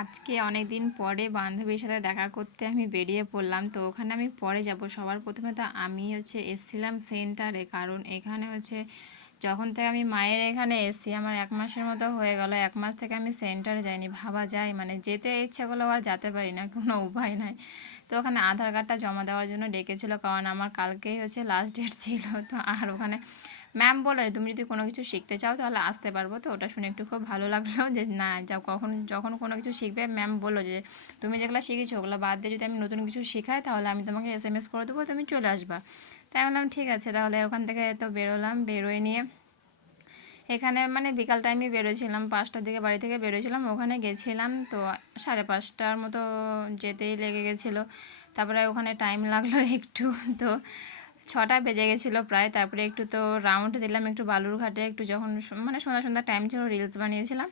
আজকে অনেক দিন পরে বান্ধবীর সাথে দেখা করতে আমি বেরিয়ে পড়লাম, তো ওখানে আমি পরে যাব। সবার প্রথমে তো আমি হচ্ছে এসছিলাম সেন্টারে, কারণ এখানে হচ্ছে যখন থেকে আমি মায়ের এখানে এসছি, আমার এক মাসের মতো হয়ে গেল, এক মাস থেকে আমি সেন্টারে যাইনি। ভাবা যায় মানে যেতে ইচ্ছা করলেও আর যেতে পারি না, কোনো উপায় নাই। তো ওখানে আধার কার্ডটা জমা দেওয়ার জন্য ডেকেছিল, কারণ আমার কালকেই হচ্ছে লাস্ট ডেট ছিল। তো আর ওখানে ম্যাম বলে, তুমি যদি কোনো কিছু শিখতে চাও তাহলে আসতে পারব। তো ওটা শুনে একটু খুব ভালো লাগল যে, না, যা, কখন, যখন কোনো কিছু শিখবে ম্যাম বলল যে, তুমি যেগুলো শিখেছো ওগুলো বাদ দিয়ে যদি আমি নতুন কিছু শেখাই, তাহলে আমি তোমাকে এস এম এস করে দেবো, তুমি চলে আসবা। তাই বললাম, ঠিক আছে, তাহলে ওখান থেকে তো বেরোলাম। বেরোয় নিয়ে এখানে মানে বিকাল টাইমে বেরোছিলাম পাঁচটার দিকে বাড়ি থেকে বেরোছিলাম ওখানে গেছিলাম তো সাড়ে পাঁচটার মতো যেতেই লেগে গেছিল। তারপরে ওখানে টাইম লাগল একটু তো ছটা বেজে গেছিল প্রায়, তারপরে একটু তো রাউন্ড দিলাম একটু বালুরঘাটে, একটু যখন মানে সন্ধ্যা সন্ধ্যা টাইম ছিল রিলস বানিয়েছিলাম।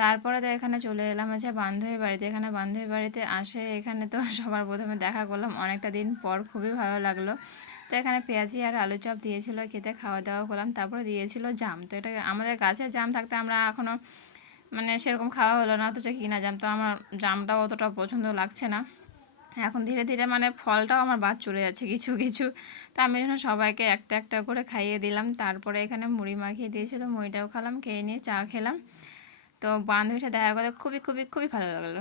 তারপরে তো এখানে চলে এলাম হচ্ছে বান্ধবী বাড়িতে। এখানে বান্ধবী বাড়িতে আসে, এখানে তো সবার প্রথমে দেখা করলাম, অনেকটা দিন পর খুবই ভালো লাগল। তো এখানে পেঁয়াজি আর আলু চপ দিয়েছিল, খেতে খাওয়া দাওয়া করলাম, তারপরে দিয়েছিল জাম। তো এটা আমাদের গাছে জাম থাকতে আমরা এখনও মানে সেরকম খাওয়া হলো না, অথচ কিনা জাম। তো আমার জামটাও অতটা পছন্দ লাগছে না। এখন ধীরে ধীরে মানে ফলটাও আমার বাদ চলে যাচ্ছে কিছু কিছু। তো আমি যেন সবাইকে একটা একটা করে খাইয়ে দিলাম, তারপরে এখানে মুড়ি মাখিয়ে দিয়েছিল, মুড়িটাও খেলাম, খেয়ে নিয়ে চা খেলাম। তো বান্ধবীর সাথে দেখা করে খুবই খুবই খুবই ভালো লাগল।